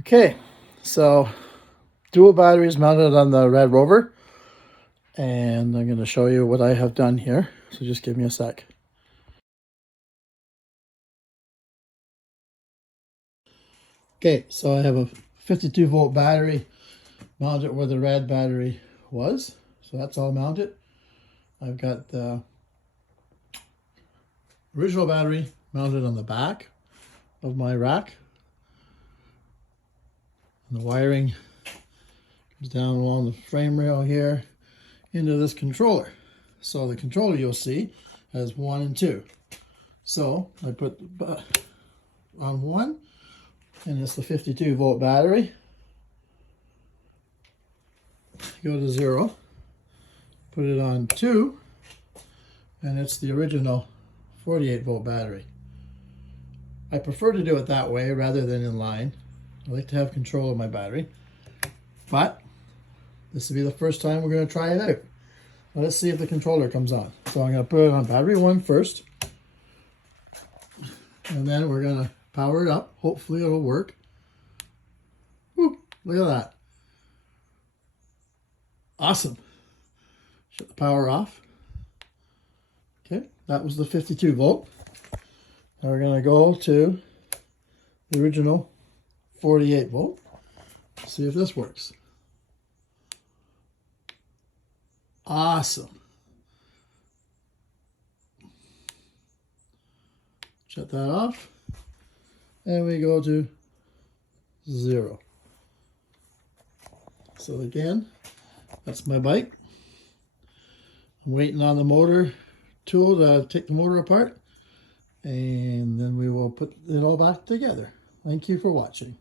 Okay, so dual batteries mounted on the RAD Rover, and I'm going to show you what I have done here. So just give me a sec. Okay, so I have a 52 volt battery mounted where the RAD battery was. So that's all mounted. I've got the original battery mounted on the back of my rack. And the wiring comes down along the frame rail here into this controller. So the controller you'll see has 1 and 2. So I put on 1, and it's the 52 volt battery. Go to 0, put it on 2, and it's the original 48 volt battery. I prefer to do it that way rather than in line. I like to have control of my battery, but this will be the first time we're going to try it out. Let's see if the controller comes on. So I'm going to put it on battery 1 first, and then we're going to power it up. Hopefully it'll work. Woo, look at that. Awesome. Shut the power off. Okay, that was the 52 volt. Now we're going to go to the original 48 volt. See if this works. Awesome. Shut that off. And we go to 0. So again, that's my bike. I'm waiting on the motor tool to take the motor apart, and then we will put it all back together. Thank you for watching.